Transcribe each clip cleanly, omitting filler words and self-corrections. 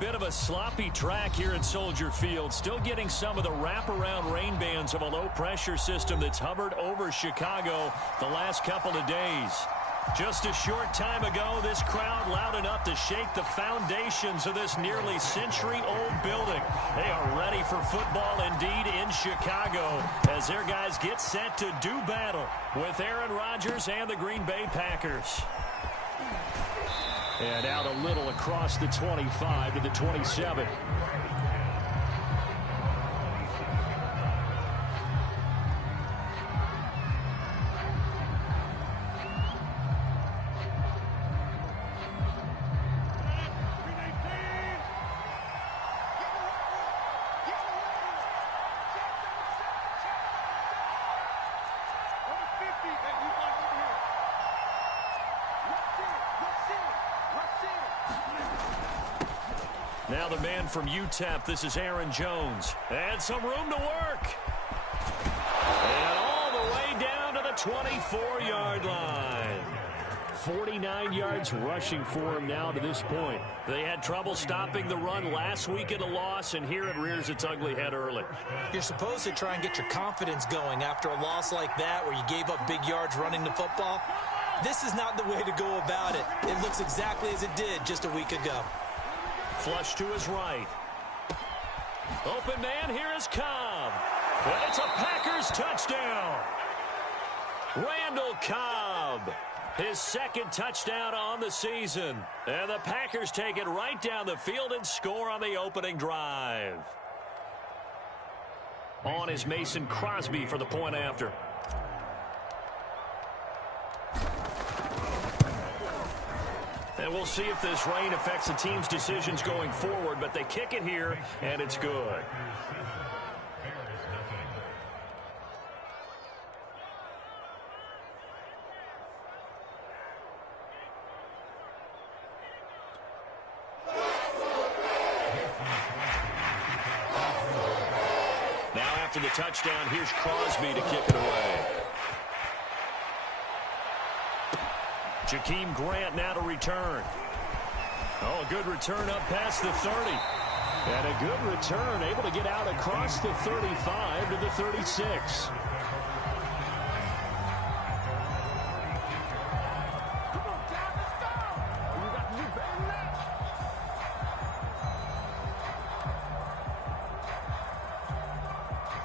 bit of a sloppy track here at Soldier Field. Still getting some of the wraparound rain bands of a low-pressure system that's hovered over Chicago the last couple of days. Just a short time ago, this crowd loud enough to shake the foundations of this nearly century-old building. They are ready for football indeed in Chicago as their guys get set to do battle with Aaron Rodgers and the Green Bay Packers. And out a little across the 25 to the 27. Now the man from UTEP, this is Aaron Jones. And some room to work. And all the way down to the 24-yard line. 49 yards rushing for him now to this point. They had trouble stopping the run last week in a loss, and here it rears its ugly head early. You're supposed to try and get your confidence going after a loss like that where you gave up big yards running the football. This is not the way to go about it. It looks exactly as it did just a week ago. Flush to his right. Open man, here is Cobb. And it's a Packers touchdown. Randall Cobb, his second touchdown on the season. And the Packers take it right down the field and score on the opening drive. On is Mason Crosby for the point after. And we'll see if this rain affects the team's decisions going forward, but they kick it here, and it's good. Now after the touchdown, here's Crosby to kick it away. Jakeem Grant now to return. Oh, a good return up past the 30. And a good return, able to get out across the 35 to the 36.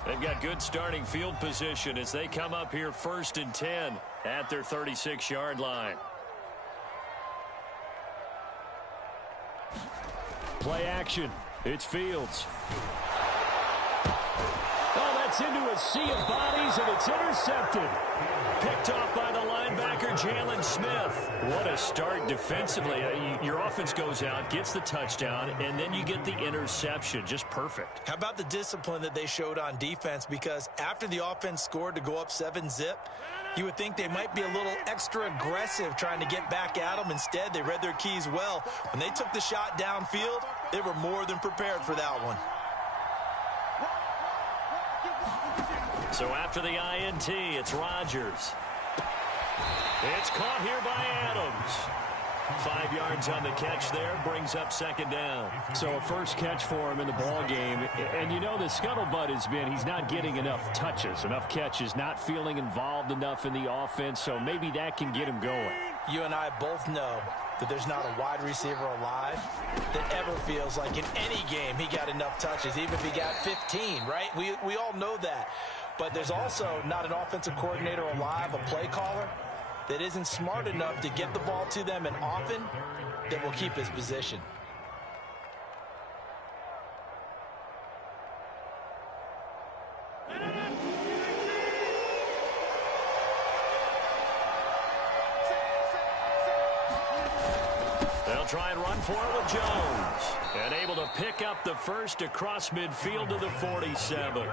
They've got good starting field position as they come up here 1st and 10 at their 36-yard line. Play action. It's Fields. Oh, that's into a sea of bodies, and it's intercepted. Picked off by the linebacker, Jalen Smith. What a start defensively. Your offense goes out, gets the touchdown, and then you get the interception. Just perfect. How about the discipline that they showed on defense? Because after the offense scored to go up 7-zip, you would think they might be a little extra aggressive trying to get back at them. Instead, they read their keys well. When they took the shot downfield, they were more than prepared for that one. So after the INT, it's Rodgers. It's caught here by Adams. 5 yards on the catch there, brings up 2nd down. So a first catch for him in the ball game. And you know the scuttlebutt has been he's not getting enough touches, enough catches, not feeling involved enough in the offense. So maybe that can get him going. You and I both know that there's not a wide receiver alive that ever feels like in any game he got enough touches, even if he got 15, right? We all know that. But there's also not an offensive coordinator alive, a play caller, that isn't smart enough to get the ball to them and often that will keep his position. They'll try and run for it with Jones. And able to pick up the first across midfield to the 47.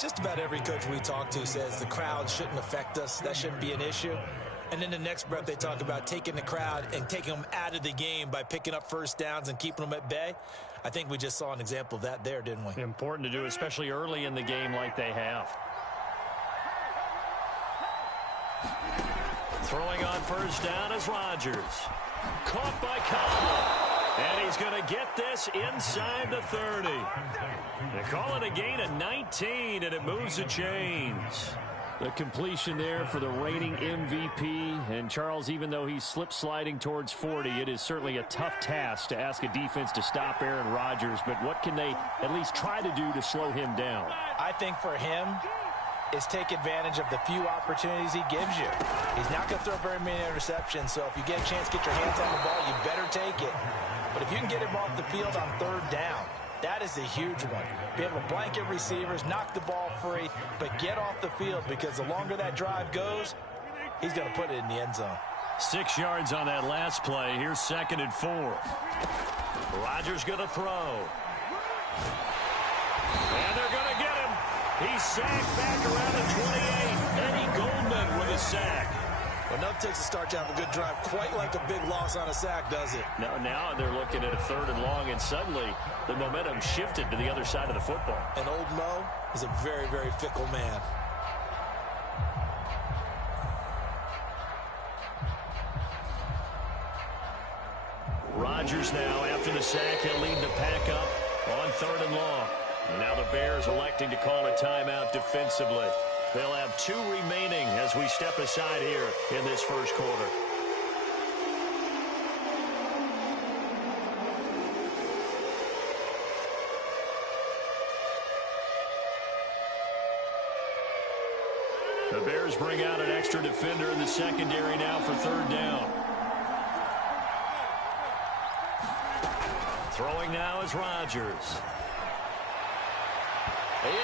Just about every coach we talk to says the crowd shouldn't affect us. That shouldn't be an issue. And in the next breath, they talk about taking the crowd and taking them out of the game by picking up first downs and keeping them at bay. I think we just saw an example of that there, didn't we? Important to do, especially early in the game like they have. Throwing on first down is Rodgers. Caught by Cobb. And he's going to get this inside the 30. They call it a gain of 19, and it moves the chains. The completion there for the reigning MVP. And, Charles, even though he's slip-sliding towards 40, it is certainly a tough task to ask a defense to stop Aaron Rodgers. But what can they at least try to do to slow him down? I think for him is take advantage of the few opportunities he gives you. He's not going to throw very many interceptions, so if you get a chance to get your hands on the ball, you better take it. But if you can get him off the field on third down, that is a huge one. Be able to blanket receivers, knock the ball free, but get off the field, because the longer that drive goes, he's going to put it in the end zone. 6 yards on that last play. Here's 2nd and 4. Rodgers going to throw. And they're going to get him. He's sacked back around the 28. Eddie Goldman with a sack. Well, nothing takes a start to have a good drive quite like a big loss on a sack, does it? Now they're looking at a 3rd and long, and suddenly the momentum shifted to the other side of the football. And old Mo is a very, very fickle man. Rodgers now, after the sack, he'll lead the pack up on 3rd and long. Now the Bears electing to call a timeout defensively. They'll have 2 remaining as we step aside here in this first quarter. The Bears bring out an extra defender in the secondary now for 3rd down. Throwing now is Rodgers.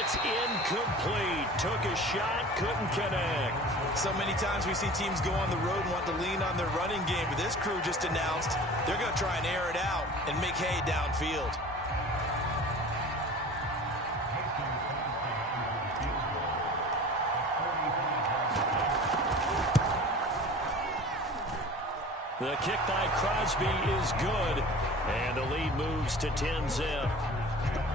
It's incomplete. Took a shot, couldn't connect. So many times we see teams go on the road and want to lean on their running game, but this crew just announced they're going to try and air it out and make hay downfield. The kick by Crosby is good, and the lead moves to 10-zip.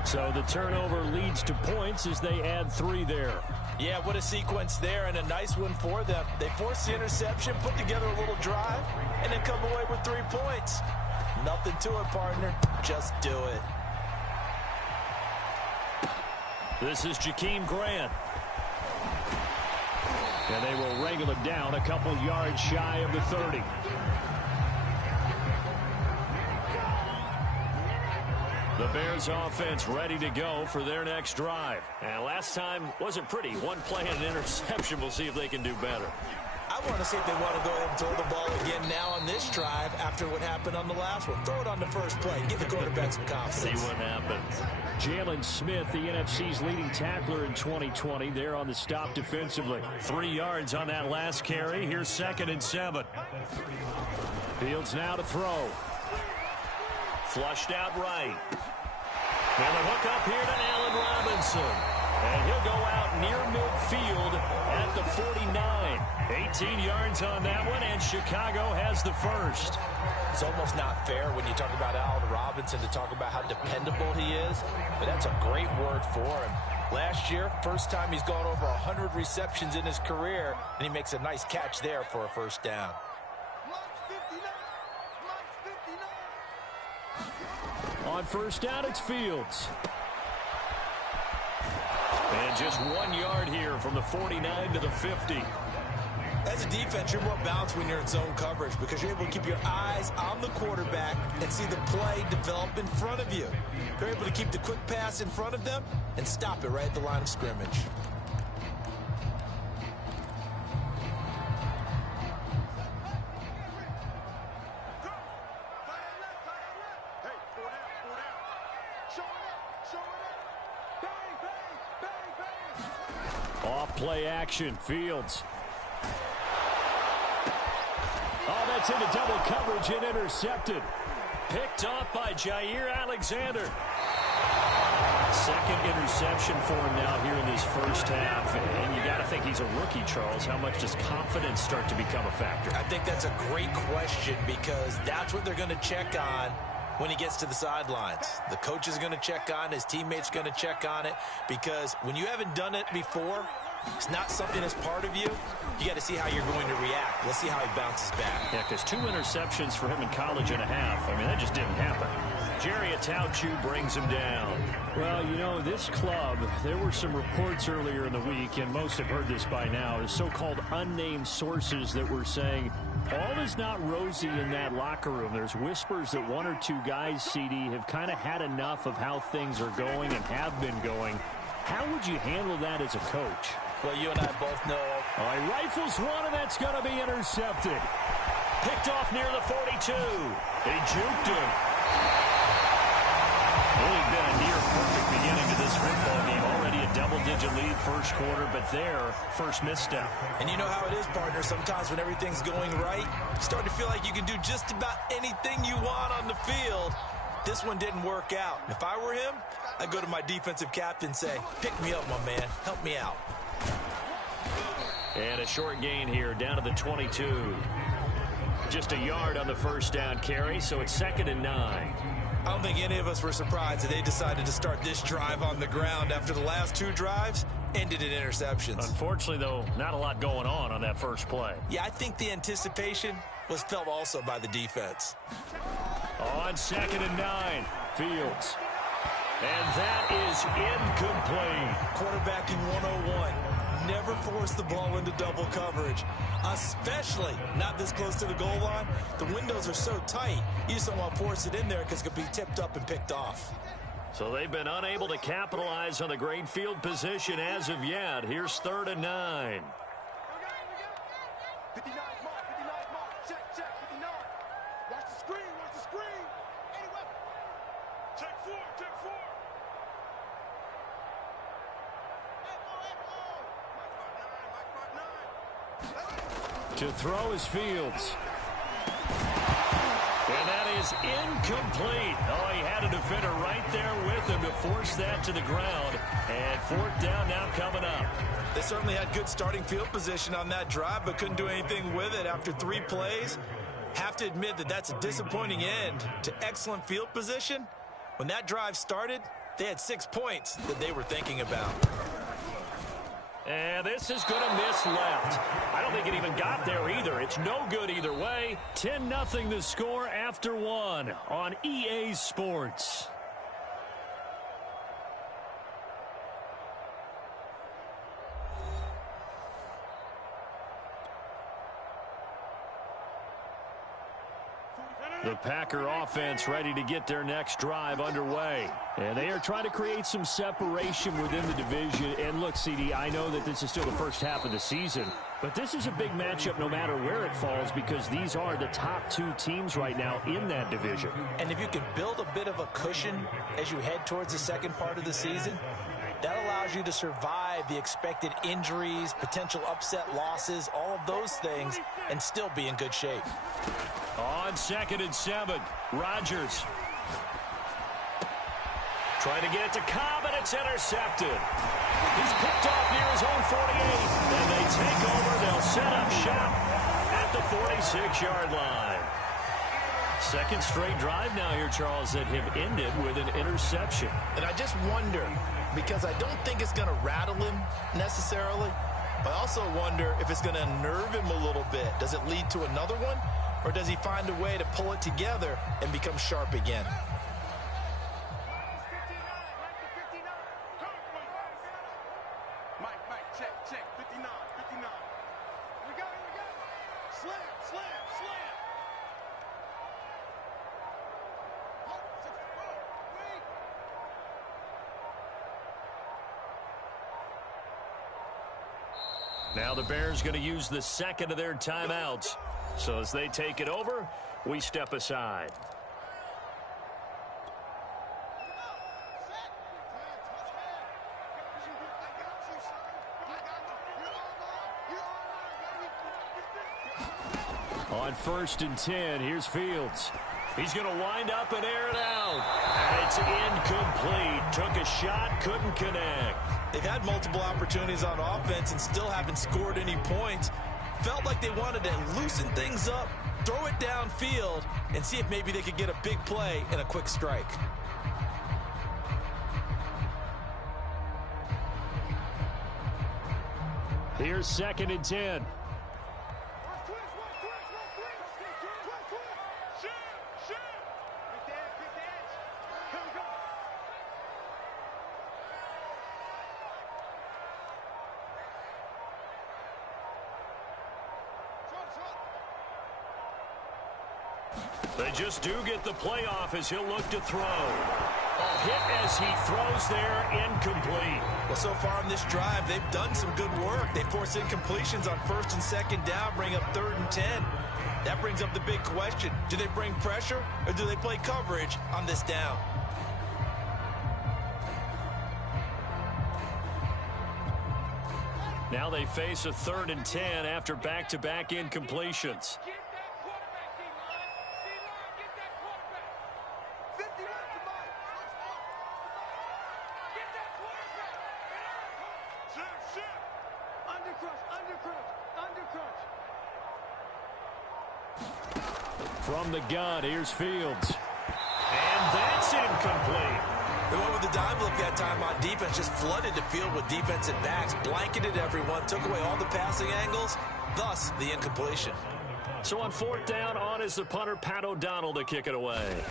So the turnover leads to points as they add 3 there. Yeah, what a sequence there, and a nice one for them. They force the interception, put together a little drive, and then come away with 3 points. Nothing to it, partner. Just do it. This is Jakeem Grant. And they will wrangle it down a couple yards shy of the 30. The Bears offense ready to go for their next drive. And last time wasn't pretty. 1 play and an interception. We'll see if they can do better. I want to see if they want to go ahead and throw the ball again now on this drive after what happened on the last one. Throw it on the first play. Give the quarterback some confidence. See what happens. Jalen Smith, the NFC's leading tackler in 2020. There on the stop defensively. 3 yards on that last carry. Here's 2nd and 7. Fields now to throw. Flushed out right. And the hook up here to Allen Robinson. And he'll go out near midfield at the 49. 18 yards on that one, and Chicago has the first. It's almost not fair when you talk about Allen Robinson to talk about how dependable he is, but that's a great word for him. Last year, first time he's gone over 100 receptions in his career, and he makes a nice catch there for a first down. On first down, it's Fields. And just 1 yard here from the 49 to the 50. As a defense, you're more balanced when you're in zone coverage because you're able to keep your eyes on the quarterback and see the play develop in front of you. You're able to keep the quick pass in front of them and stop it right at the line of scrimmage. Off play action, Fields. Oh, that's into double coverage and intercepted. Picked off by Jair Alexander. Second interception for him now here in this first half. And you got to think he's a rookie, Charles. How much does confidence start to become a factor? I think that's a great question because that's what they're going to check on when he gets to the sidelines. The coach is going to check on, his teammates going to check on it, because when you haven't done it before, it's not something that's part of you, you got to see how you're going to react. Let's see how he bounces back. Yeah, because 2 interceptions for him in college and a half. I mean, that just didn't happen. Jerry Atauchu brings him down. Well, you know, this club, there were some reports earlier in the week, and most have heard this by now, the so-called unnamed sources that were saying all is not rosy in that locker room. There's whispers that 1 or 2 guys, CD, have kind of had enough of how things are going and have been going. How would you handle that as a coach? Well, you and I both know. All right, rifles one, and that's going to be intercepted. Picked off near the 42. They juked him. Really been a near-perfect beginning to this football game. Already a double-digit lead first quarter, but their first misstep. And you know how it is, partner. Sometimes when everything's going right, you start to feel like you can do just about anything you want on the field. This one didn't work out. If I were him, I'd go to my defensive captain and say, pick me up, my man. Help me out. And a short gain here, down to the 22. Just a yard on the first down carry, so it's 2nd and 9. I don't think any of us were surprised that they decided to start this drive on the ground after the last 2 drives ended in interceptions. Unfortunately, though, not a lot going on that first play. Yeah, I think the anticipation was felt also by the defense. On 2nd and 9, Fields. And that is incomplete. Quarterbacking 101. Never force the ball into double coverage, especially not this close to the goal line. The windows are so tight, you just don't want to force it in there because it could be tipped up and picked off. So they've been unable to capitalize on the great field position as of yet. Here's 3rd and 9. 59 mark, 59 mark. Check, 59. Watch the screen, watch the screen. Anyway. Check 4, check 4. To throw is Fields. And that is incomplete. Oh, he had a defender right there with him to force that to the ground. And 4th down now coming up. They certainly had good starting field position on that drive, but couldn't do anything with it after 3 plays. Have to admit that that's a disappointing end to excellent field position. When that drive started, they had 6 points that they were thinking about. And this is going to miss left. I don't think it even got there either. It's no good either way. 10-0 the score after 1 on EA Sports. The Packer offense ready to get their next drive underway. And they are trying to create some separation within the division. And look, CD, I know that this is still the first half of the season, but this is a big matchup no matter where it falls because these are the top 2 teams right now in that division. And if you can build a bit of a cushion as you head towards the second part of the season, that allows you to survive the expected injuries, potential upset losses, all of those things, and still be in good shape. On 2nd and 7, Rodgers. Trying to get it to Cobb, and it's intercepted. He's picked off near his own 48. And they take over. They'll set up shop at the 46-yard line. Second straight drive now here, Charles, that have ended with an interception. And I just wonder, because I don't think it's going to rattle him necessarily, but I also wonder if it's going to unnerve him a little bit. Does it lead to another one? Or does he find a way to pull it together and become sharp again? Mike, check, 59. We got it. Slam. Now the Bears going to use the second of their timeouts. So as they take it over, we step aside. On 1st and 10, here's Fields. He's going to wind up and air it out. And it's incomplete. Took a shot, couldn't connect. They've had multiple opportunities on offense and still haven't scored any points. Felt like they wanted to loosen things up, throw it downfield, and see if maybe they could get a big play and a quick strike. Here's 2nd and 10. They just do get the playoff as he'll look to throw. A hit as he throws there, incomplete. Well, so far on this drive, they've done some good work. They force incompletions on 1st and 2nd down, bring up 3rd and 10. That brings up the big question. Do they bring pressure or do they play coverage on this down? Now they face a 3rd and 10 after back-to-back incompletions. From the gun, here's Fields. And that's incomplete. They went with the dime look that time on defense, just flooded the field with defensive backs, blanketed everyone, took away all the passing angles, thus the incompletion. So on 4th down, on is the punter, Pat O'Donnell, to kick it away.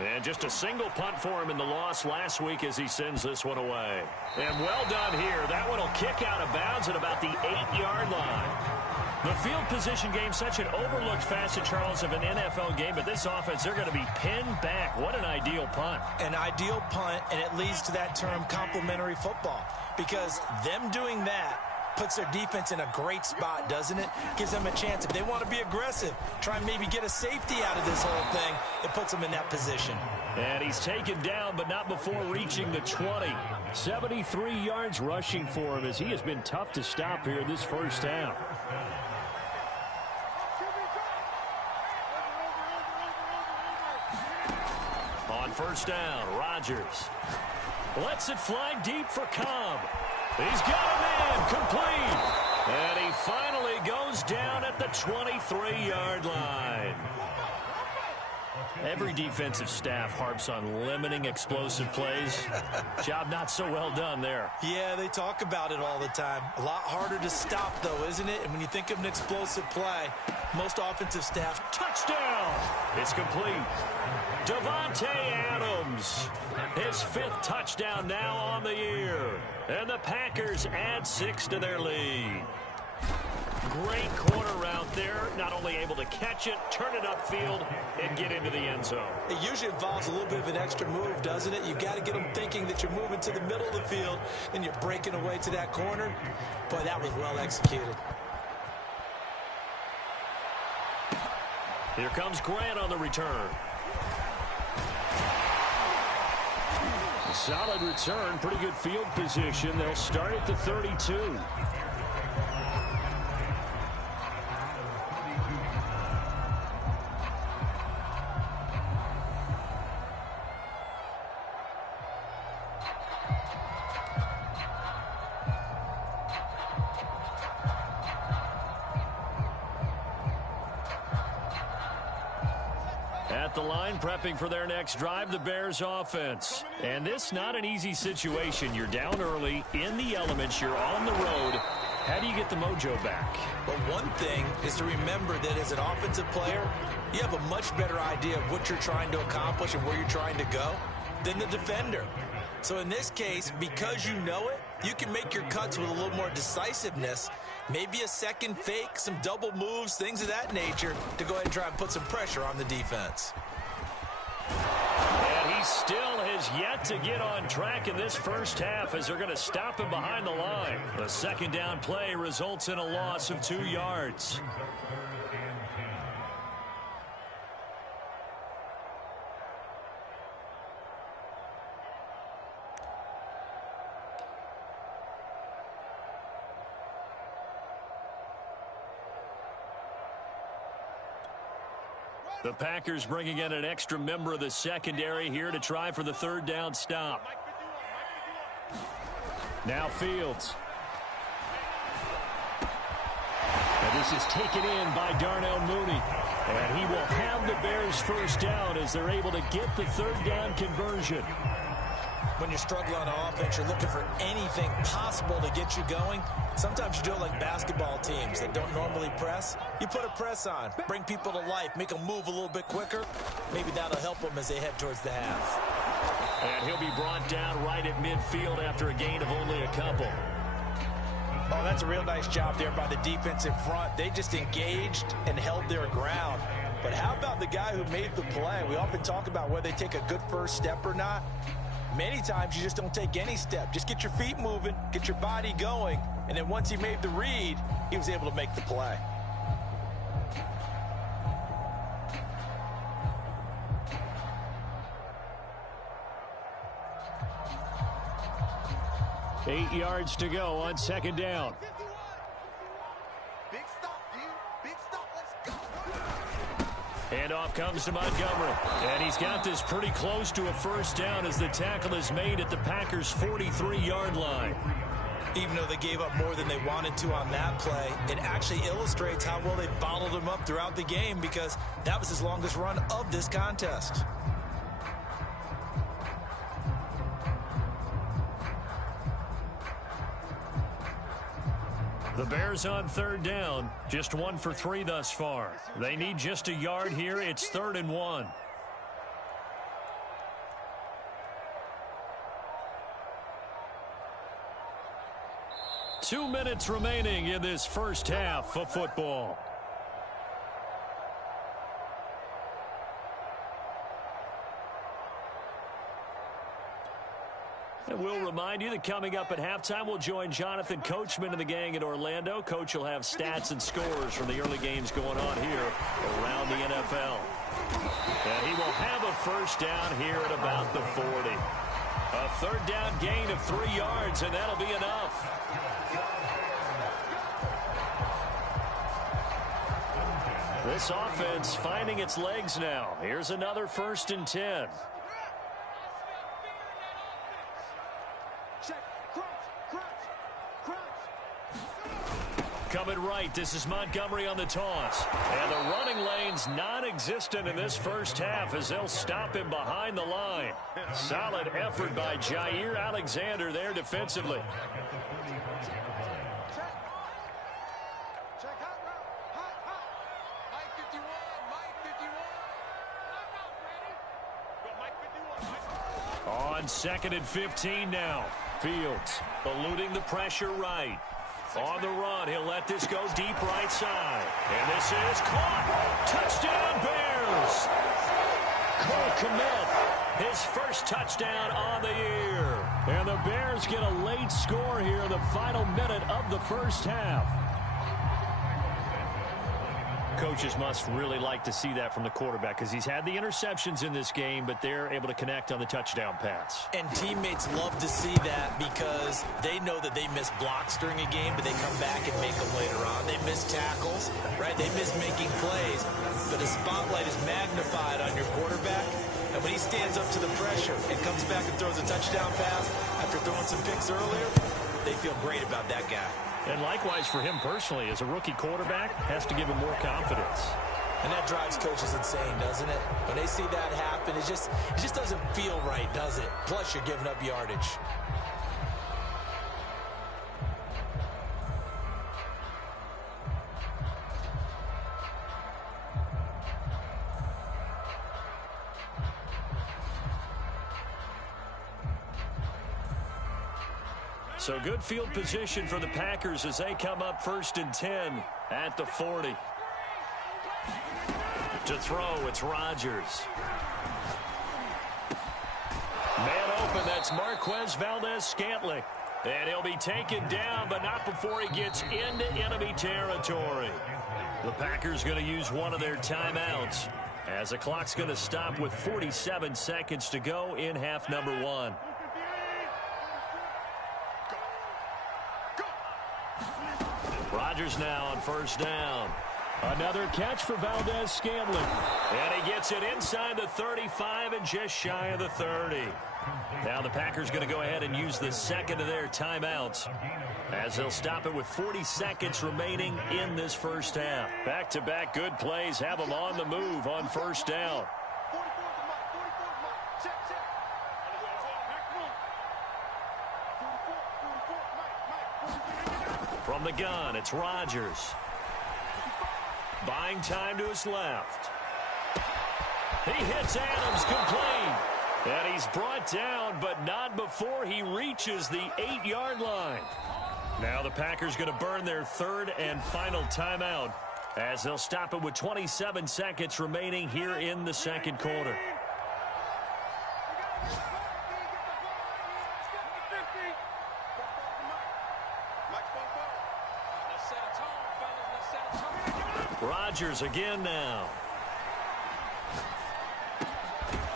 And just a single punt for him in the loss last week as he sends this one away. And well done here. That one will kick out of bounds at about the 8-yard line. The field position game, such an overlooked facet, Charles, of an NFL game, but this offense, they're going to be pinned back. What an ideal punt. An ideal punt, and it leads to that term complementary football, because them doing that puts their defense in a great spot, doesn't it? Gives them a chance. If they want to be aggressive, try and maybe get a safety out of this whole thing, it puts them in that position. And he's taken down, but not before reaching the 20. 73 yards rushing for him as he has been tough to stop here this first half. On 1st down, Rodgers lets it fly deep for Cobb. He's got a man complete. And he finally goes down at the 23-yard line. Every defensive staff harps on limiting explosive plays. Job not so well done there. Yeah, they talk about it all the time. A lot harder to stop, though, isn't it? And when you think of an explosive play, most offensive staff... Touchdown! It's complete. Davante Adams, his 5th touchdown now on the year. And the Packers add 6 to their lead. Great corner route there. Not only able to catch it, turn it upfield, and get into the end zone. It usually involves a little bit of an extra move, doesn't it? You've got to get them thinking that you're moving to the middle of the field, and you're breaking away to that corner. Boy, that was well executed. Here comes Grant on the return. A solid return, pretty good field position. They'll start at the 32. At the line, prepping for their next drive, the Bears offense. And this not an easy situation. You're down early, in the elements, you're on the road. How do you get the mojo back? Well, one thing is to remember that as an offensive player, you have a much better idea of what you're trying to accomplish and where you're trying to go than the defender. So in this case, because you know it, you can make your cuts with a little more decisiveness. Maybe a second fake, some double moves, things of that nature to go ahead and try and put some pressure on the defense. And he still has yet to get on track in this first half as they're going to stop him behind the line. The 2nd down play results in a loss of 2 yards. The Packers bringing in an extra member of the secondary here to try for the 3rd down stop. Now Fields. And this is taken in by Darnell Mooney. And he will have the Bears 1st down as they're able to get the 3rd down conversion. when you're struggling on offense, you're looking for anything possible to get you going. Sometimes you do it like basketball teams that don't normally press. You put a press on, bring people to life, make them move a little bit quicker. Maybe that'll help them as they head towards the half. And he'll be brought down right at midfield after a gain of only a couple. Oh, that's a real nice job there by the defense in front. They just engaged and held their ground. But how about the guy who made the play? We often talk about whether they take a good first step or not. Many times you just don't take any step. Just get your feet moving, get your body going, and then once he made the read, he was able to make the play. Eight yards to go on second down. Big stop, dude. Big stop. Let's go. Handoff comes to Montgomery. And he's got this pretty close to a first down as the tackle is made at the Packers' 43-yard line. Even though they gave up more than they wanted to on that play, it actually illustrates how well they bottled him up throughout the game because that was his longest run of this contest. The Bears on third down, just 1 for 3 thus far. They need just a yard here. It's 3rd and 1. Two minutes remaining in this first half of football. And we'll remind you that coming up at halftime, we'll join Jonathan Coachman and the gang in Orlando. Coach will have stats and scores from the early games going on here around the NFL. And he will have a first down here at about the 40. A third down gain of 3 yards, and that'll be enough. This offense finding its legs now. Here's another 1st and 10. Coming right, this is Montgomery on the toss. And the running lane's non-existent in this first half as they'll stop him behind the line. Solid effort by Jair Alexander there defensively. Check hot route. Hot. Mike 51. Mike 51. Go, Mike 51. On 2nd and 15 now. Fields eluding the pressure right. On the run, he'll let this go deep right side. And this is caught. Touchdown, Bears. Cole Kmet, his first touchdown on the year. And the Bears get a late score here in the final minute of the first half. Coaches must really like to see that from the quarterback because he's had the interceptions in this game, but they're able to connect on the touchdown pass. And teammates love to see that because they know that they miss blocks during a game, but they come back and make them later on. They miss tackles, right? They miss making plays, but the spotlight is magnified on your quarterback. And when he stands up to the pressure and comes back and throws a touchdown pass after throwing some picks earlier, they feel great about that guy. And likewise for him personally, as a rookie quarterback, has to give him more confidence. And that drives coaches insane, doesn't it? When they see that happen, it just doesn't feel right, does it? Plus, you're giving up yardage. So good field position for the Packers as they come up 1st and 10 at the 40. To throw, it's Rodgers. Man open, that's Marquez Valdez-Scantling. And he'll be taken down, but not before he gets into enemy territory. The Packers going to use one of their timeouts as the clock's going to stop with 47 seconds to go in half number 1. Rodgers now on 1st down. Another catch for Valdez-Scantling. And he gets it inside the 35 and just shy of the 30. Now the Packers going to go ahead and use the second of their timeouts as they'll stop it with 40 seconds remaining in this first half. Back-to-back good plays have them on the move on 1st down. 44 to Mike. 44 to Mike. Check. From the gun, it's Rodgers. Buying time to his left. He hits Adams complete. And he's brought down, but not before he reaches the 8-yard line. Now the Packers going to burn their third and final timeout as they'll stop it with 27 seconds remaining here in the second quarter. Rodgers again now.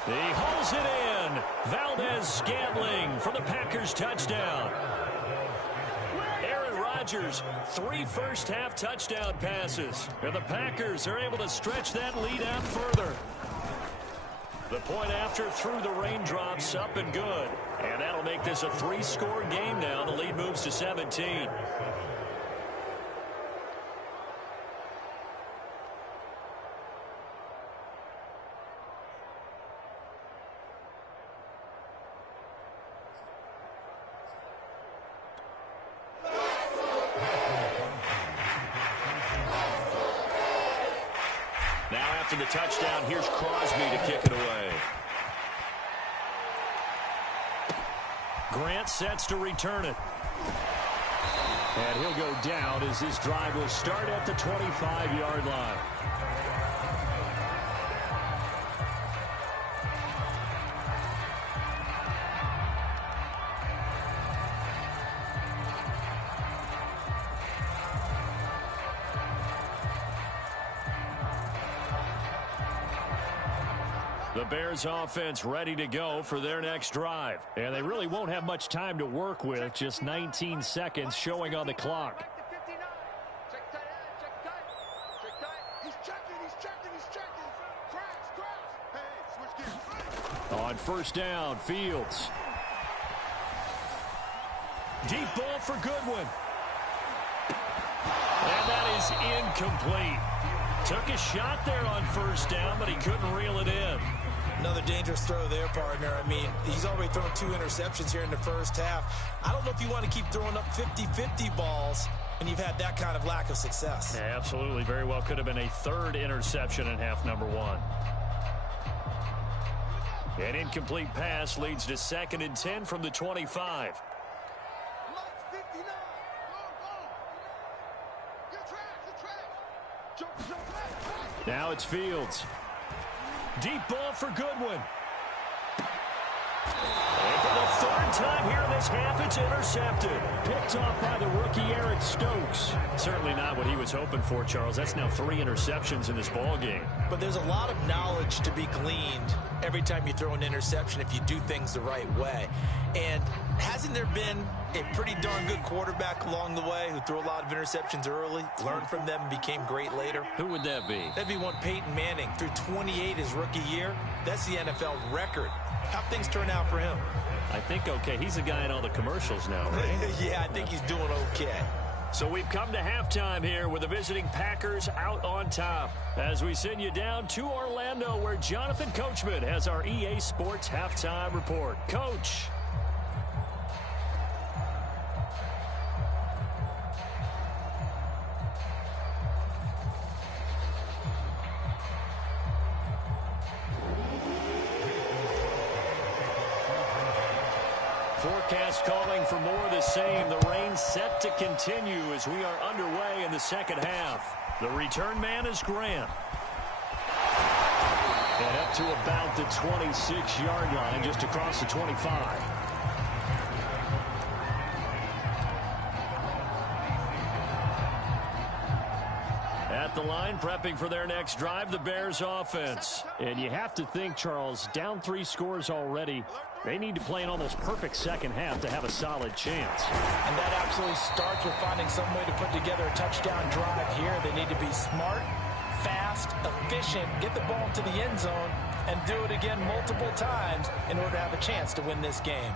He holds it in. Valdez-Scantling for the Packers touchdown. Aaron Rodgers, 3 first-half touchdown passes. And the Packers are able to stretch that lead out further. The point after through the raindrops, up and good. And that'll make this a 3-score game now. The lead moves to 17. After the touchdown, here's Crosby to kick it away. Grant sets to return it. And he'll go down as this drive will start at the 25-yard line. The Bears offense ready to go for their next drive. And they really won't have much time to work with. Just 19 seconds showing on the clock. On first down, Fields. Deep ball for Goodwin. And that is incomplete. Took a shot there on first down, but he couldn't reel it in. Another dangerous throw there, partner. I mean, he's already thrown 2 interceptions here in the first half. I don't know if you want to keep throwing up 50-50 balls when you've had that kind of lack of success. Yeah, absolutely. Very well could have been a 3rd interception in half number 1. An incomplete pass leads to 2nd and 10 from the 25. Now it's Fields. Deep ball for Goodwin. And for the 3rd time here in this half, it's intercepted. Picked off by the rookie Eric Stokes. Certainly not what he was hoping for, Charles. That's now 3 interceptions in this ball game. But there's a lot of knowledge to be gleaned every time you throw an interception if you do things the right way. And hasn't there been a pretty darn good quarterback along the way who threw a lot of interceptions early, learned from them, and became great later? Who would that be? That'd be one Peyton Manning. Threw 28 his rookie year. That's the NFL record. How things turn out for him? I think okay. He's a guy in all the commercials now, right? Yeah, I think he's doing okay. So we've come to halftime here with the visiting Packers out on top. As we send you down to Orlando, where Jonathan Coachman has our EA Sports halftime report. Coach. Forecast calling for more of the same. The rain set to continue as we are underway in the second half. The return man is Grant. And up to about the 26-yard line, just across the 25. At the line, prepping for their next drive, the Bears offense. And you have to think, Charles, down 3 scores already. They need to play an almost perfect second half to have a solid chance. And that absolutely starts with finding some way to put together a touchdown drive here. They need to be smart, fast, efficient, get the ball to the end zone, and do it again multiple times in order to have a chance to win this game.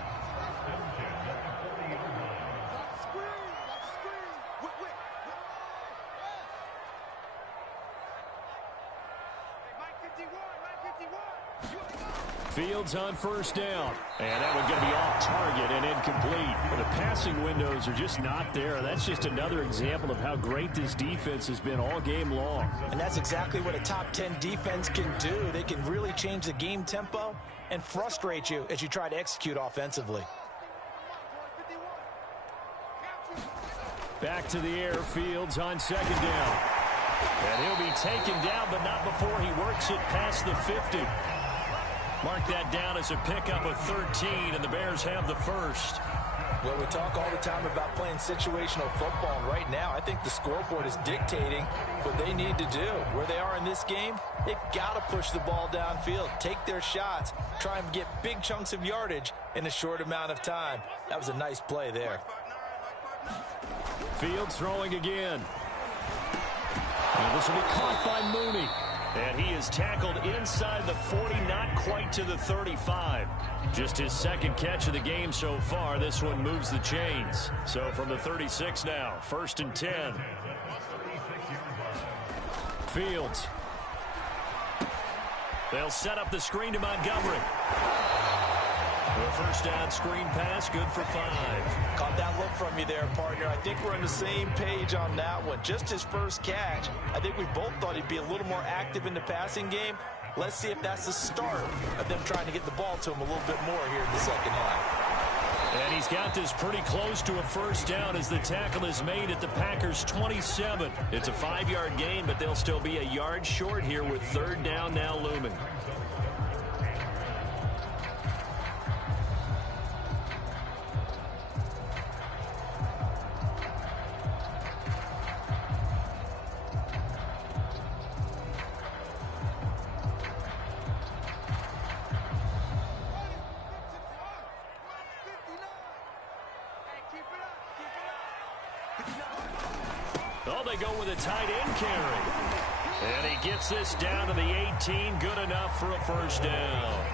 Fields on first down. And that one's going to be off target and incomplete. Well, the passing windows are just not there. That's just another example of how great this defense has been all game long. And that's exactly what a top 10 defense can do. They can really change the game tempo and frustrate you as you try to execute offensively. Back to the air. Fields on second down. And he'll be taken down, but not before he works it past the 50. Mark that down as a pickup of 13, and the Bears have the first. Well, we talk all the time about playing situational football, and right now I think the scoreboard is dictating what they need to do. Where they are in this game, they've got to push the ball downfield, take their shots, try and get big chunks of yardage in a short amount of time. That was a nice play there. Fields throwing again. And this will be caught by Mooney. And he is tackled inside the 40, not quite to the 35. Just his second catch of the game so far. This one moves the chains. So from the 36 now, 1st and 10. Fields. They'll set up the screen to Montgomery. The first down screen pass, good for 5. Caught that look from you there, partner. I think we're on the same page on that one. Just his first catch. I think we both thought he'd be a little more active in the passing game. Let's see if that's the start of them trying to get the ball to him a little bit more here in the second half. And he's got this pretty close to a first down as the tackle is made at the Packers' 27. It's a 5-yard gain, but they'll still be a yard short here with 3rd down now looming. Oh, they go with a tight end carry. And he gets this down to the 18. Good enough for a first down.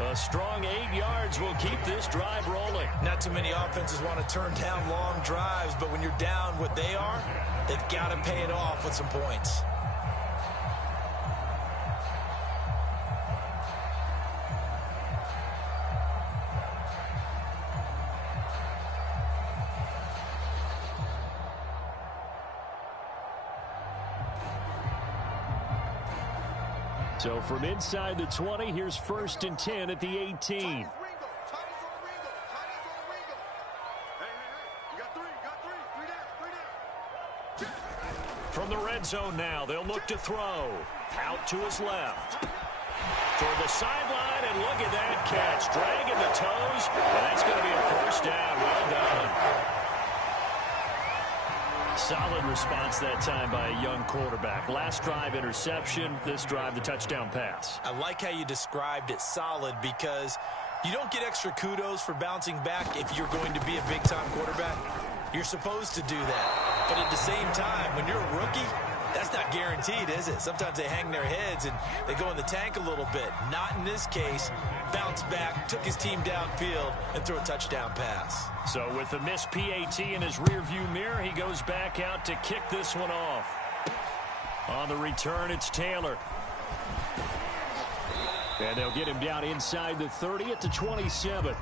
A strong 8 yards will keep this drive rolling. Not too many offenses want to turn down long drives, but when you're down what they are, they've got to pay it off with some points. So from inside the 20, here's 1st and 10 at the 18. From the red zone now, they'll look to throw. Out to his left. Toward the sideline, and look at that catch. Dragging the toes, and that's going to be a first down. Well done. Solid response that time by a young quarterback. Last drive, interception. This drive, the touchdown pass. I like how you described it, solid, because you don't get extra kudos for bouncing back if you're going to be a big-time quarterback. You're supposed to do that. But at the same time, when you're a rookie, that's not guaranteed, is it? Sometimes they hang their heads and they go in the tank a little bit. Not in this case. Bounced back, took his team downfield, and threw a touchdown pass. So with the missed PAT in his rearview mirror, he goes back out to kick this one off. On the return, it's Taylor. And they'll get him down inside the 30 at the 27.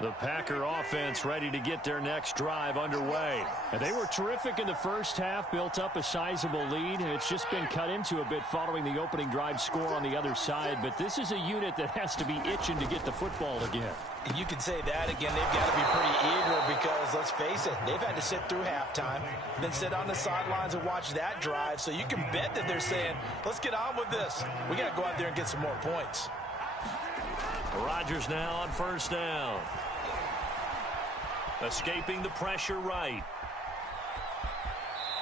The Packer offense ready to get their next drive underway. And they were terrific in the first half, built up a sizable lead. And it's just been cut into a bit following the opening drive score on the other side. But this is a unit that has to be itching to get the football again. You can say that again. They've got to be pretty eager because, let's face it, they've had to sit through halftime, then sit on the sidelines and watch that drive. So you can bet that they're saying, let's get on with this. We got to go out there and get some more points. Rodgers now on first down. Escaping the pressure right.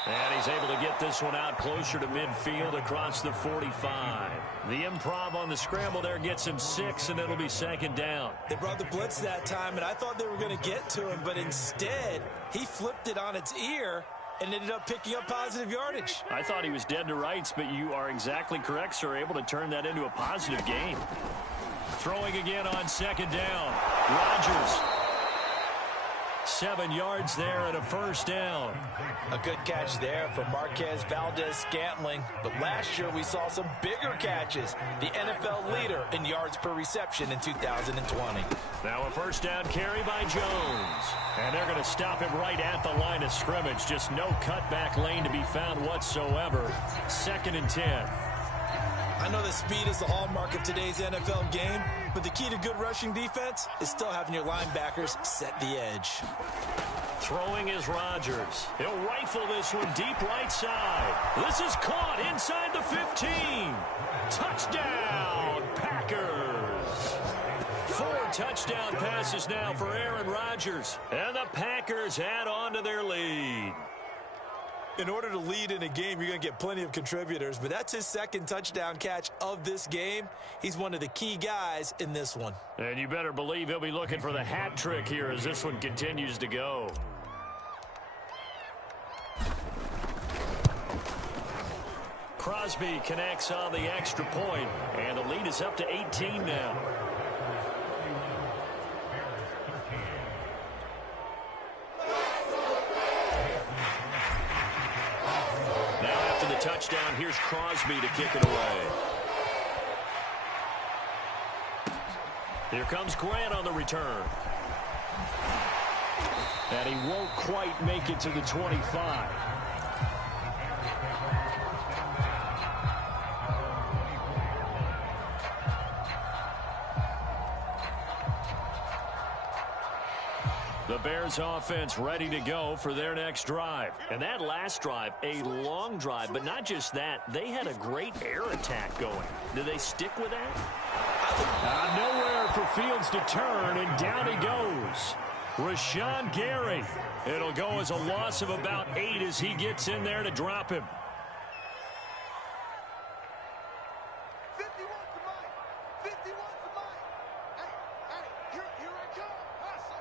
And he's able to get this one out closer to midfield across the 45. The improv on the scramble there gets him 6, and it'll be second down. They brought the blitz that time, and I thought they were going to get to him, but instead, he flipped it on its ear and ended up picking up positive yardage. I thought he was dead to rights, but you are exactly correct, sir. Able to turn that into a positive gain. Throwing again on second down. Rodgers. 7 yards there and a first down. A good catch there for Marquez Valdez-Scantling. But last year we saw some bigger catches. The NFL leader in yards per reception in 2020. Now a first down carry by Jones. And they're going to stop him right at the line of scrimmage. Just no cutback lane to be found whatsoever. 2nd and 10. I know that speed is the hallmark of today's NFL game, but the key to good rushing defense is still having your linebackers set the edge. Throwing is Rodgers. He'll rifle this one deep right side. This is caught inside the 15. Touchdown, Packers. 4 touchdown passes now for Aaron Rodgers. And the Packers add on to their lead. In order to lead in a game, you're going to get plenty of contributors, but that's his 2nd touchdown catch of this game. He's one of the key guys in this one. And you better believe he'll be looking for the hat trick here as this one continues to go. Crosby connects on the extra point, and the lead is up to 18 now. Touchdown. Here's Crosby to kick it away. Here comes Grant on the return. And he won't quite make it to the 25. The Bears offense ready to go for their next drive. And that last drive, a long drive, but not just that. They had a great air attack going. Do they stick with that? Nowhere for Fields to turn, and down he goes. Rashawn Gary. It'll go as a loss of about 8 as he gets in there to drop him. 51 to Mike. 51 to Mike. Hey, here I come. Hustle.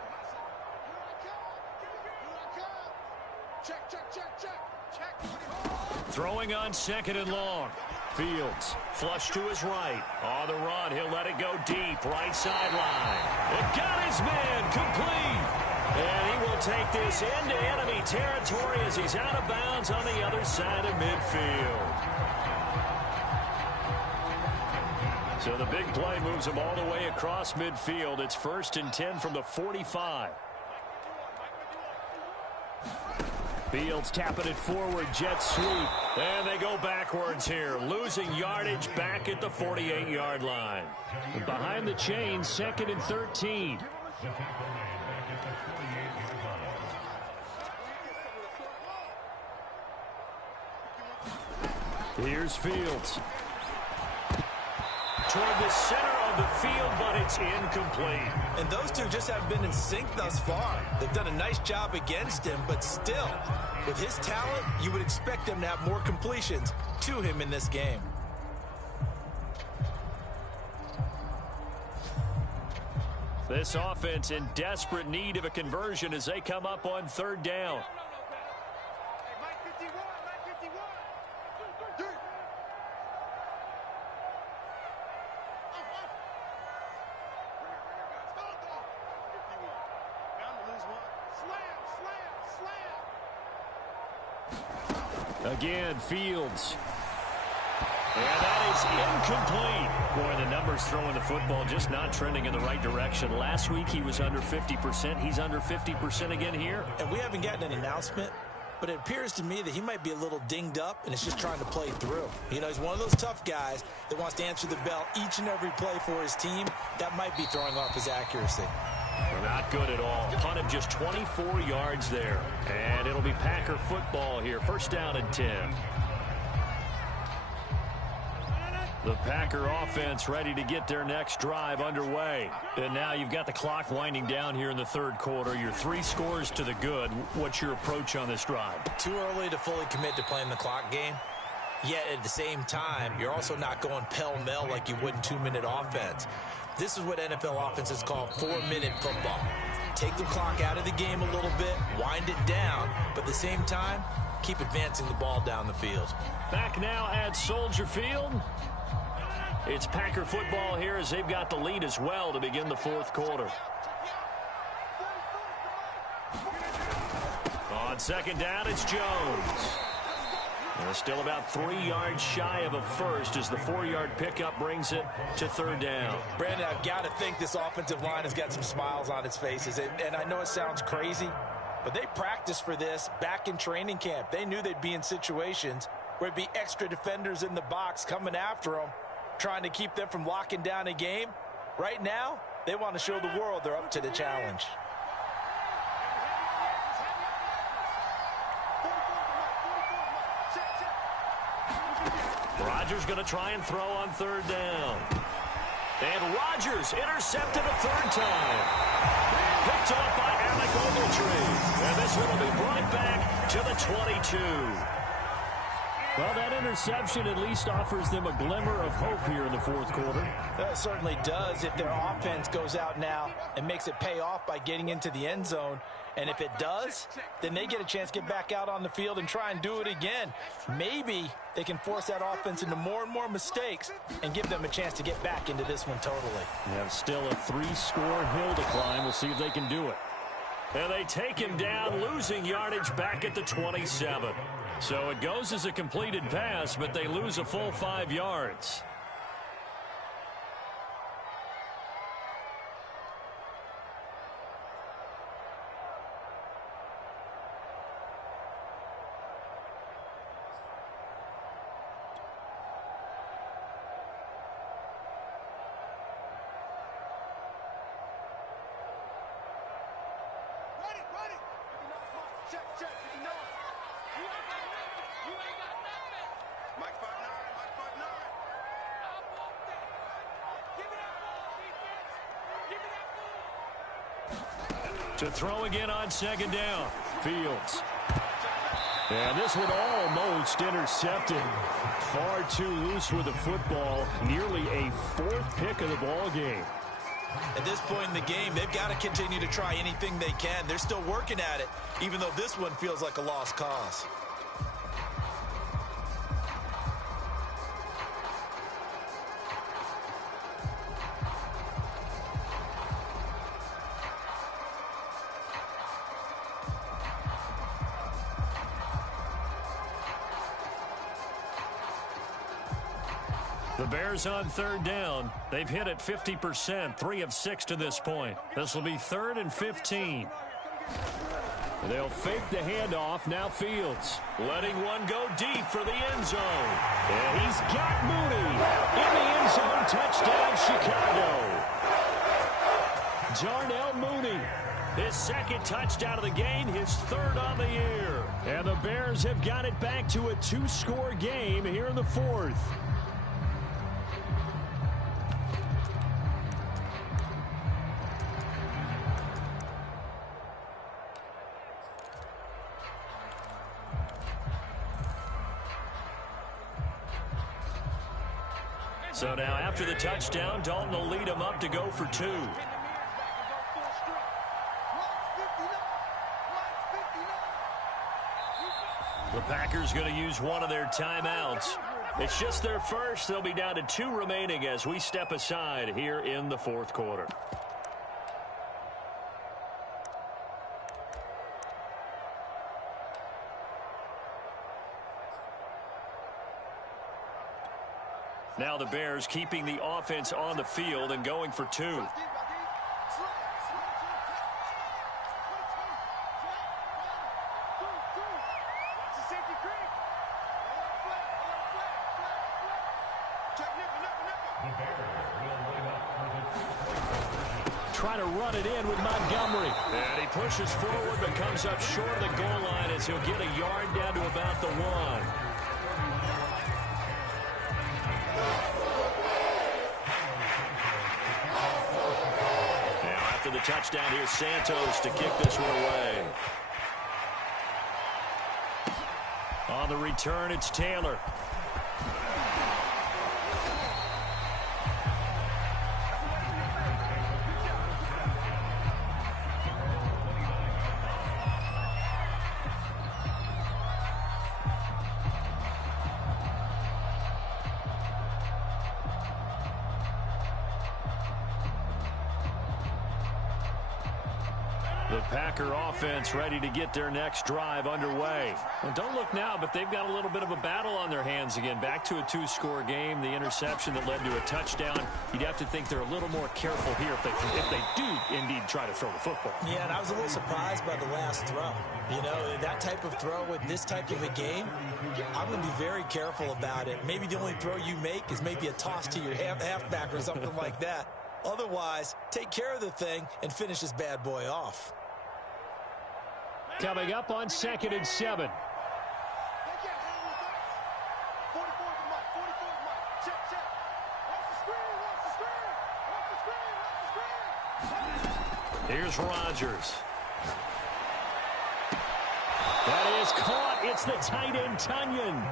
Here I come. Check. Check. Throwing on 2nd and long. Fields flush to his right. On the run, he'll let it go deep. Right sideline. It got his man complete. And he will take this into enemy territory as he's out of bounds on the other side of midfield. So the big play moves him all the way across midfield. It's 1st and 10 from the 45. Fields tapping it forward, jet sweep. And they go backwards here, losing yardage back at the 48-yard line. Behind the chains, 2nd and 13. Here's Fields. Toward the center of the field, but it's incomplete. And those two just haven't been in sync thus far. They've done a nice job against him, but still, with his talent, you would expect them to have more completions to him in this game. This offense in desperate need of a conversion as they come up on 3rd down. Mike 51. Again, Fields. And that is incomplete. Boy, the numbers throwing the football just not trending in the right direction. Last week he was under 50%. He's under 50% again here. And we haven't gotten an announcement, but it appears to me that he might be a little dinged up and is just trying to play through. You know, he's one of those tough guys that wants to answer the bell each and every play for his team. That might be throwing off his accuracy. Not good at all. Punt of just 24 yards there. And it'll be Packer football here. 1st down and 10. The Packer offense ready to get their next drive underway. And now you've got the clock winding down here in the 3rd quarter. You're 3 scores to the good. What's your approach on this drive? Too early to fully commit to playing the clock game. Yet at the same time, you're also not going pell-mell like you would in 2-minute offense. This is what NFL offenses call 4-minute football. Take the clock out of the game a little bit, wind it down, but at the same time, keep advancing the ball down the field. Back now at Soldier Field. It's Packer football here as they've got the lead as well to begin the 4th quarter. On second down, it's Jones. They're still about 3 yards shy of a first as the 4-yard pickup brings it to third down. Brandon, I've got to think this offensive line has got some smiles on its faces. And I know it sounds crazy, but they practiced for this back in training camp. They knew they'd be in situations where it'd be extra defenders in the box coming after them, trying to keep them from locking down a game. Right now, they want to show the world they're up to the challenge. Rodgers going to try and throw on third down. And Rodgers intercepted a third time. Picked off by Alec Ogletree. And this one will be brought back to the 22. Well, that interception at least offers them a glimmer of hope here in the fourth quarter. That certainly does if their offense goes out now and makes it pay off by getting into the end zone. And if it does, then they get a chance to get back out on the field and try and do it again. Maybe they can force that offense into more and more mistakes and give them a chance to get back into this one totally. You have still a 3-score hill to climb. We'll see if they can do it. And they take him down, losing yardage back at the 27. So it goes as a completed pass, but they lose a full 5 yards. To throw again on second down. Fields. And this one almost intercepted. Far too loose with the football. Nearly a 4th pick of the ball game. At this point in the game, they've got to continue to try anything they can. They're still working at it, even though this one feels like a lost cause. The Bears on third down. They've hit it 50%, 3 of 6 to this point. This will be 3rd and 15. They'll fake the handoff. Now Fields letting one go deep for the end zone. And he's got Mooney in the end zone. Touchdown, Chicago. Darnell Mooney, his 2nd touchdown of the game, his 3rd on the year. And the Bears have got it back to a 2-score game here in the 4th. So now after the touchdown, Dalton will lead him up to go for 2. The Packers going to use one of their timeouts. It's just their first. They'll be down to 2 remaining as we step aside here in the 4th quarter. Now the Bears keeping the offense on the field and going for 2. Trying to run it in with Montgomery. And he pushes forward but comes up short of the goal line as he'll get a yard down to about the 1. The touchdown here, Santos to kick this one away. On the return, it's Taylor. The Packer offense ready to get their next drive underway. Well, don't look now, but they've got a little bit of a battle on their hands again. Back to a 2-score game. The interception that led to a touchdown. You'd have to think they're a little more careful here if they do indeed try to throw the football. Yeah, and I was a little surprised by the last throw. You know, that type of throw with this type of a game, I'm going to be very careful about it. Maybe the only throw you make is maybe a toss to your halfback or something like that. Otherwise, take care of the thing and finish this bad boy off. Coming up on 2nd and 7. Here's Rodgers. That is caught. It's the tight end, Tunyon.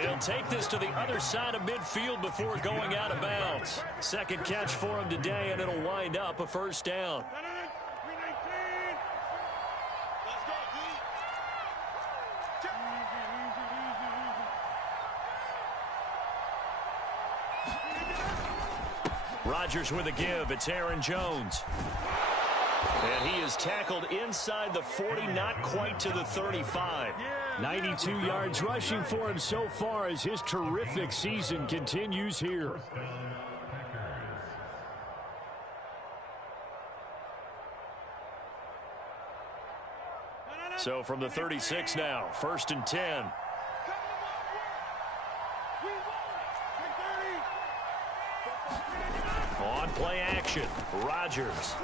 He'll take this to the other side of midfield before going out of bounds. Second catch for him today, and it'll wind up a first down. Rodgers with a give. It's Aaron Jones. And he is tackled inside the 40, not quite to the 35. 92 yards rushing for him so far as his terrific season continues here. So from the 36 now, 1st and 10. On play action, Rodgers.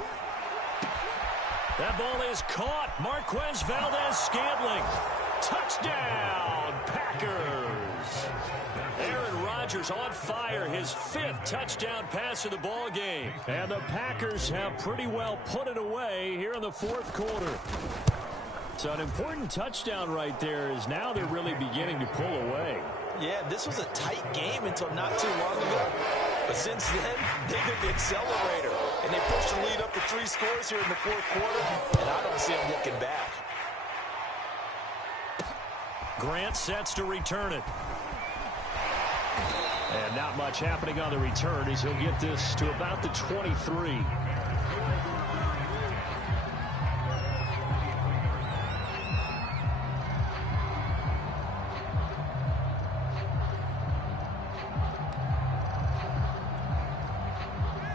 That ball is caught. Marquez Valdez-Scantling. Touchdown, Packers. Aaron Rodgers on fire, his 5th touchdown pass of the ball game. And the Packers have pretty well put it away here in the 4th quarter. So an important touchdown right there is now they're really beginning to pull away. Yeah, this was a tight game until not too long ago. But since then, they hit the accelerator. And they pushed the lead up to 3 scores here in the 4th quarter. And I don't see them looking back. Grant sets to return it. And not much happening on the return as he'll get this to about the 23.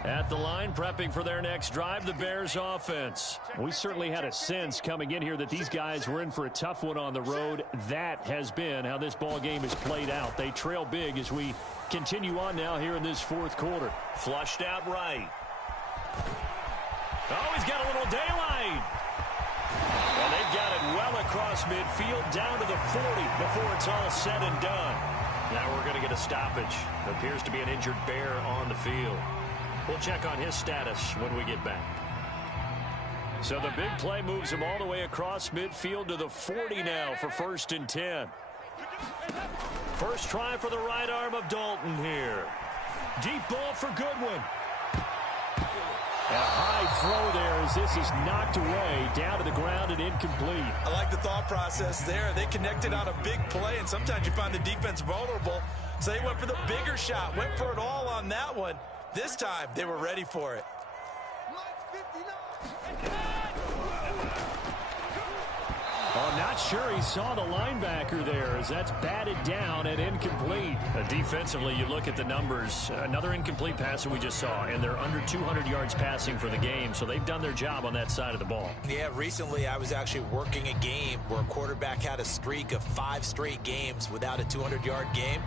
At the line, prepping for their next drive, the Bears offense. We certainly had a sense coming in here that these guys were in for a tough one on the road. That has been how this ball game has played out. They trail big as we continue on now here in this 4th quarter. Flushed out right. Oh, he's got a little daylight. And they've got it well across midfield down to the 40 before it's all said and done. Now we're going to get a stoppage. Appears to be an injured Bear on the field. We'll check on his status when we get back. So the big play moves him all the way across midfield to the 40 now for 1st and 10. First try for the right arm of Dalton here. Deep ball for Goodwin. And a high throw there as this is knocked away down to the ground and incomplete. I like the thought process there. They connected on a big play, and sometimes you find the defense vulnerable. So they went for the bigger shot, went for it all on that one. This time, they were ready for it. I'm not sure he saw the linebacker there as that's batted down and incomplete. Defensively, you look at the numbers. Another incomplete pass that we just saw, and they're under 200 yards passing for the game, so they've done their job on that side of the ball. Yeah, recently I was actually working a game where a quarterback had a streak of 5 straight games without a 200-yard game.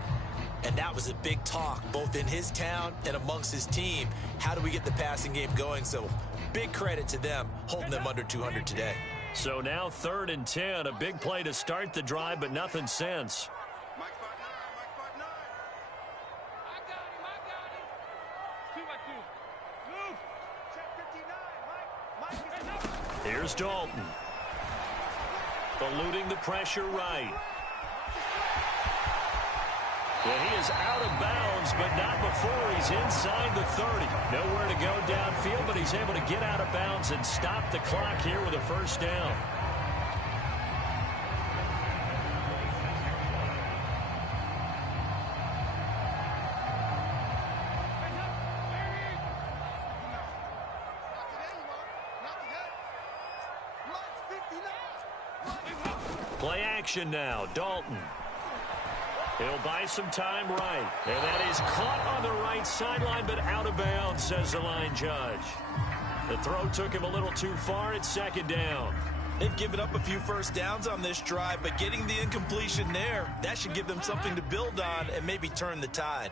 And that was a big talk, both in his town and amongst his team. How do we get the passing game going? So big credit to them, holding them under 200 today. So now 3rd and 10, a big play to start the drive, but nothing since. Here's Dalton. Eluding the pressure right. And he is out of bounds, but not before he's inside the 30. Nowhere to go downfield, but he's able to get out of bounds and stop the clock here with a first down. Play action now. Dalton. He'll buy some time right. And that is caught on the right sideline, but out of bounds, says the line judge. The throw took him a little too far. It's second down. They've given up a few first downs on this drive, but getting the incompletion there, that should give them something to build on and maybe turn the tide.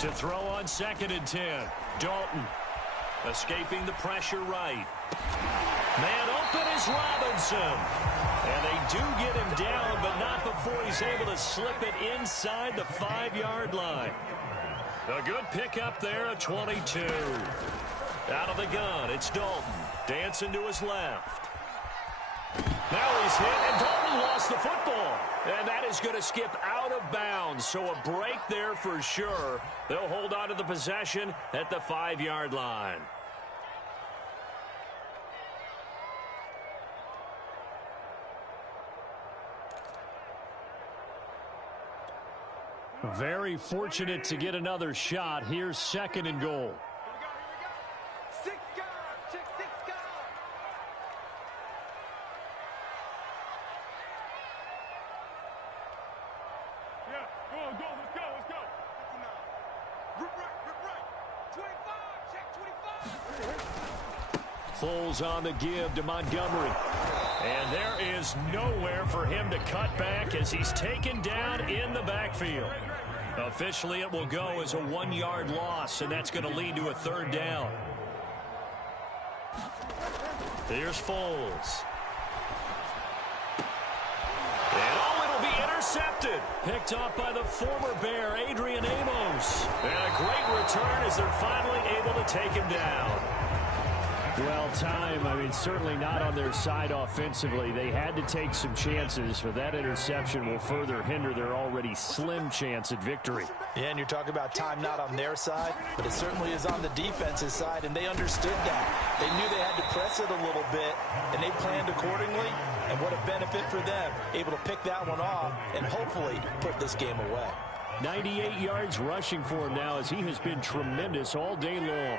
To throw on 2nd and 10. Dalton escaping the pressure right. Man open is Robinson. And they do get him down, but not before he's able to slip it inside the 5-yard line. A good pickup there at 22. Out of the gun, it's Dalton. Dancing to his left. Now he's hit, and Dalton lost the football. And that is going to skip out of bounds, so a break there for sure. They'll hold on to the possession at the 5-yard line. Very fortunate to get another shot. Here's 2nd and goal. Foles on the give to Montgomery. And there is nowhere for him to cut back as he's taken down in the backfield. Officially, it will go as a 1-yard loss, and that's going to lead to a 3rd down. Here's Foles. And it'll be intercepted. Picked up by the former Bear, Adrian Amos. And a great return as they're finally able to take him down. Well, certainly not on their side offensively. They had to take some chances, but that interception will further hinder their already slim chance at victory. Yeah, and you're talking about time not on their side, but it certainly is on the defense's side, and they understood that. They knew they had to press it a little bit, and they planned accordingly, and what a benefit for them, able to pick that one off and hopefully put this game away. 98 yards rushing for him now as he has been tremendous all day long.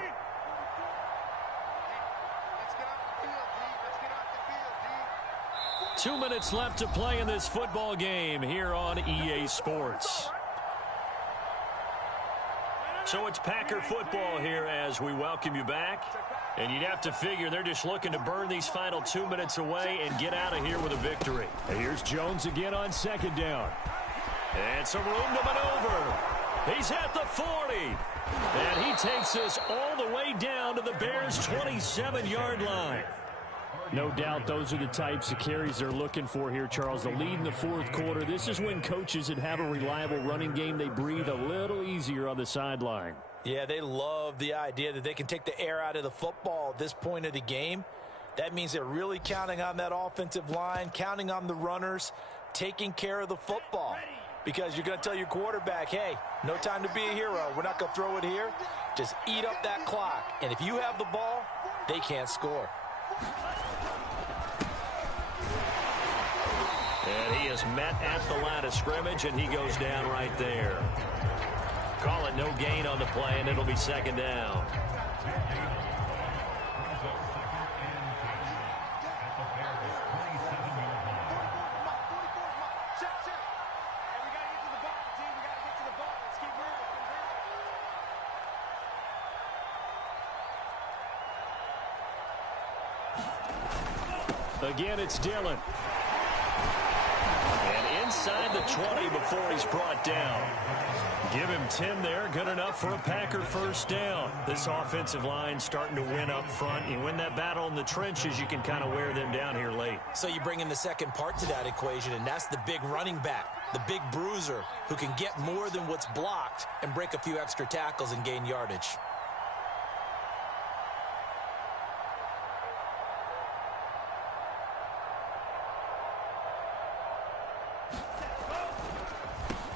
Two minutes left to play in this football game here on EA Sports. So it's Packer football here as we welcome you back. And you'd have to figure they're just looking to burn these final 2 minutes away and get out of here with a victory. And here's Jones again on second down. And some room to maneuver. He's at the 40. And he takes this all the way down to the Bears' 27-yard line. No doubt those are the types of carries they're looking for here, Charles. The lead in the fourth quarter. This is when coaches that have a reliable running game, they breathe a little easier on the sideline. Yeah, they love the idea that they can take the air out of the football at this point of the game. That means they're really counting on that offensive line, counting on the runners, taking care of the football. Because you're going to tell your quarterback, hey, no time to be a hero. We're not going to throw it here. Just eat up that clock. And if you have the ball, they can't score. And he is met at the line of scrimmage, and he goes down right there. Call it no gain on the play, and it'll be second down. Again, it's Dillon. And inside the 20 before he's brought down. Give him 10 there. Good enough for a Packer first down. This offensive line starting to win up front. You win that battle in the trenches, you can kind of wear them down here late. So you bring in the second part to that equation, and that's the big running back, the big bruiser, who can get more than what's blocked and break a few extra tackles and gain yardage.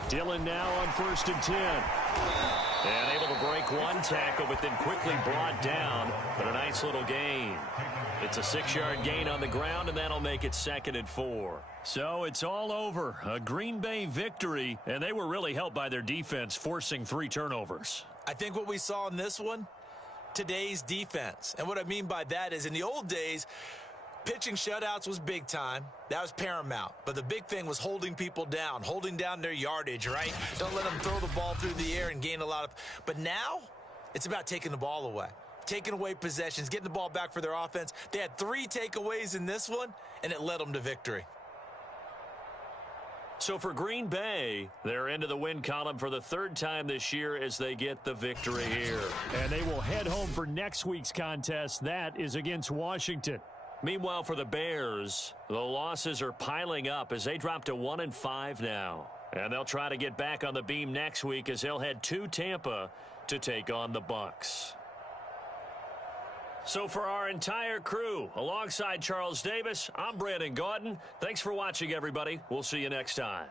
Dillon now on 1st and 10. And able to break one tackle, but then quickly brought down. But a nice little gain. It's a 6-yard gain on the ground, and that'll make it 2nd and 4. So it's all over. A Green Bay victory, and they were really helped by their defense, forcing 3 turnovers. I think what we saw in this one, today's defense. And what I mean by that is in the old days, pitching shutouts was big time. That was paramount. But the big thing was holding people down, holding down their yardage, right? Don't let them throw the ball through the air and gain a lot of. But now it's about taking the ball away, taking away possessions, getting the ball back for their offense. They had 3 takeaways in this one, and it led them to victory. So for Green Bay, they're into the win column for the 3rd time this year as they get the victory here. And they will head home for next week's contest. That is against Washington. Meanwhile, for the Bears, the losses are piling up as they drop to 1-5 now. And they'll try to get back on the beam next week as they'll head to Tampa to take on the Bucs. So for our entire crew, alongside Charles Davis, I'm Brandon Gaudin. Thanks for watching, everybody. We'll see you next time.